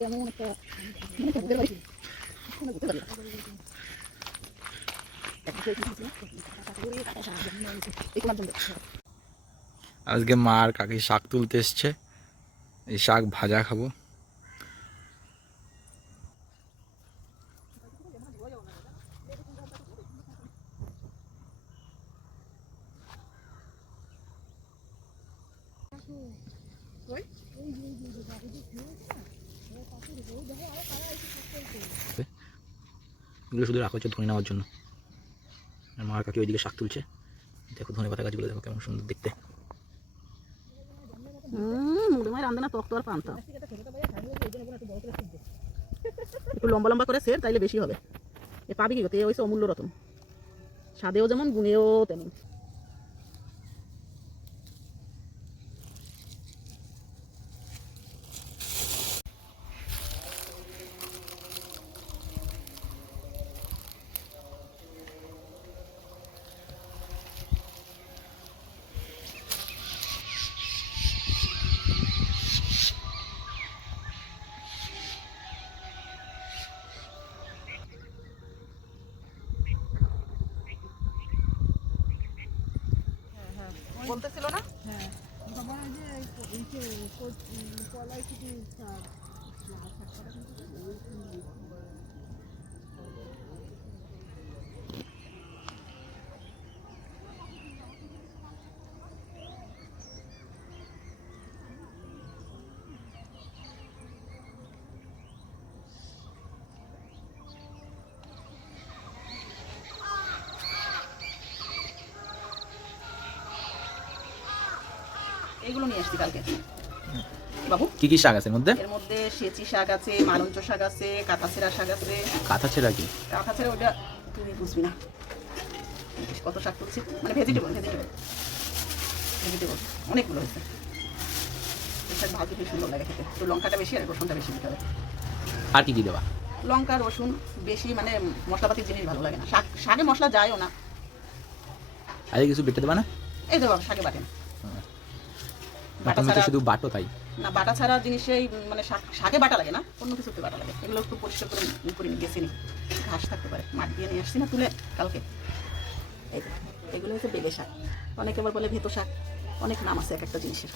আজকে মা আর কাকি শাক তুলতে এসছে, এই শাক ভাজা খাবো। এগুলো শুধু রাখা হচ্ছে ধনে নেওয়ার জন্য। মা আর কাকি ওইদিকে শাক তুলছে। দেখো ধনে পাতা গাছগুলো দেখো কেমন সুন্দর দেখতে। একটু লম্বা লম্বা করে সের তাইলে বেশি হবে। এ পাবি কি করতে ওই অমূল্য রতন, স্বাদেও যেমন গুণেও তেমন। বলতেছিল না? হ্যাঁ বাবা, এই যে কলাই কিছু এগুলো নিয়ে আসছি কালকে। বাবু কি কি শাক আছে এর মধ্যে? এর মধ্যে সেচি শাক আছে, মালঞ্চ শাক আছে, কাঁথাছেড়া শাক আছে। কাঁথাছেড়া কি? কাঁথাছেড়া ওটা তুই বুঝবি না। কত শাক তুলছি, মানে ভেজিটেবল অনেকগুলো হয়েছে। এই শাক ভাজি বেশ সুন্দর লাগে খেতে। তো লঙ্কাটা বেশি আর রসুনটা বেশি দিতে হবে। আর কি কি দেবা? লঙ্কা রসুন বেশি, মানে মশলাপাতির জিনিস ভালো লাগে না। শাকে মশলা যায়ও না। আর কিছু বেটে দেবা না? এই দেবো শাকে বাটে না। বাটা শুধু বাটো তাই না, বাটা ছাড়া জিনিসেই মানে শাকে বাটা লাগে না, অন্য কিছুতে বাটা লাগে। এগুলো একটু পরিষ্কার করে গেছি নি, ঘাস থাকতে পারে। মাঠ দিয়ে নিয়ে আসছি না তুলে কালকে। এগুলো হচ্ছে বেলে শাক, অনেকে আবার বলে ভেতো শাক, অনেক নাম আছে এক একটা জিনিসের।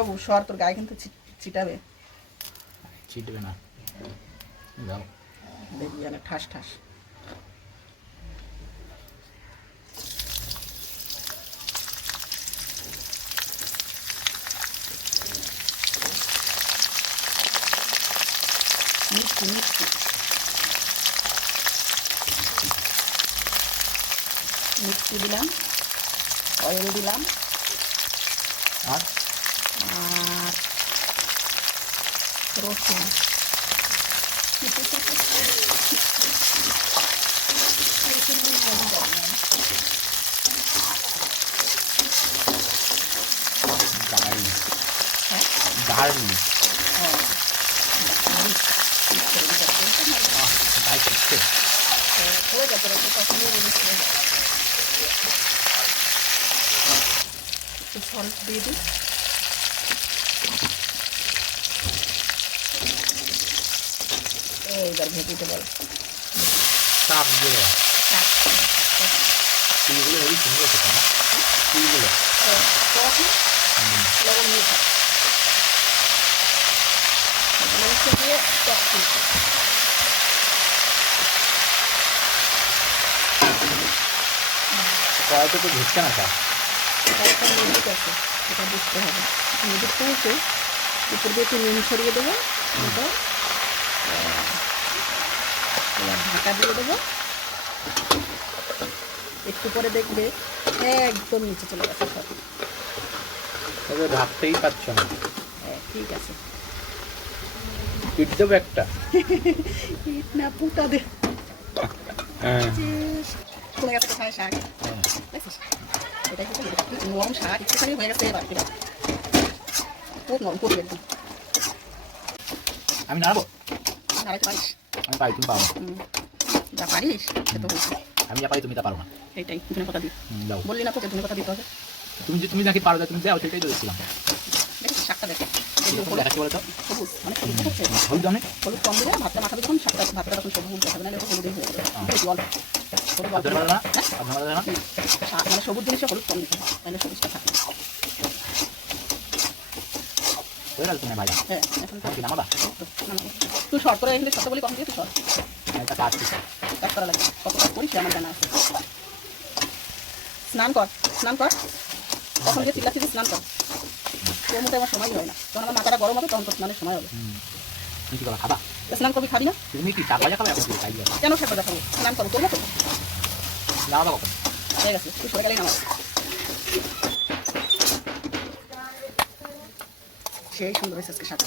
বাবু সর, তোর গায়ে কিন্তু ছিটাবে। ছিটবে না, দাও দেখবি অনেক ঠাস ঠাস। মিষ্টি দিলাম, অয়েল দিলাম, আর রসুন। সল্ট দিয়ে দিই। এইবার ভেজে দিতে পারো। ফুলগুলো হেবি সুন্দর খেতে না? ফুলগুলো লবণ দিয়ে দিয়ে টক ফুলছে। কড়াইতে তো ধুচ্ছে না শাক। একটা মিউজিক আছে, এটা বুঝতে হবে। মিউজিকটা হচ্ছে উপর দিয়ে একটু নুন ছড়িয়ে দেবো, এবার ঢাকা দিয়ে দেবো। একটু পরে দেখবে একদম নিচে চলে গেছে সব। তবে ঢাকতেই পাচ্ছ না। হ্যাঁ ঠিক আছে, ইট দেবো একটা। ইট না পুতা দে। হ্যাঁ চলে গেছে কোথায় শাক। দেখছিস এটাই হচ্ছে বেলে শাক। কি নরম শাক একটুখানি হয়ে গেছে এবার এবার খুব নরম করবে একদম। আমি নাড়াবো? নাড়াইতে পারিস? আমি পারি, তুমি পারো না। যা পারিস সে তো বলছি। আমি যা পারি তুমি তা পারো না। এইটাই ধনে পাতা দিই। দাও। বললি না তোকে ধনে পাতা দিতে হবে? তুমি নাকি পারো, তুমি দাও, সেটাই তো দেখছিলাম। দেখিস শাকটা দেখ দেখাচ্ছি বলে তো। সবুজ অনেক সবুজ দেখাচ্ছে। হলুদ অনেক। হলুদ কম দিলে ভাতটা মাখাবে যখন শাকটা ভাতটা তখন সবুজ দেখাবে না, এটা হলুদই হয়ে যাবে। একটু অল্প হলুদ অল্প ধরে পারো না? আপনার ভালো না? শাক মানে সবুজ জিনিসে হলুদ কম দিতে হয়, তাহলে সবুজটা থাকে। হয়ে গেল তুমি ভাই। হ্যাঁ এখন কি নামাবা? তুই শর্ট করে এখানে শর্ত বলি কম দিয়ে তুই শর্ট এটা কাটছি। কাজ করা লাগে, কত কাজ করিস আমার জানা আছে। স্নান কর স্নান কর, তখন যে চিল্লাচ্ছি স্নান কর। তোর মতো আমার সময়ই হয় না, তখন আমার মাথাটা গরম হবে, তখন তোর স্নানের সময় হবে। তুমি কি করো, খাবা? স্নান করবি খাবি না? তুমি কি শাক ভাজা খাবে? এখন খাই দিও। কেন শাক ভাজা খাবো? স্নান করবো তোর মতো নামাবা কখন? হয়ে গেছে, তুই সরে গেলেই নামাবো। সেই সুন্দর হয়েছে আজকে শাক।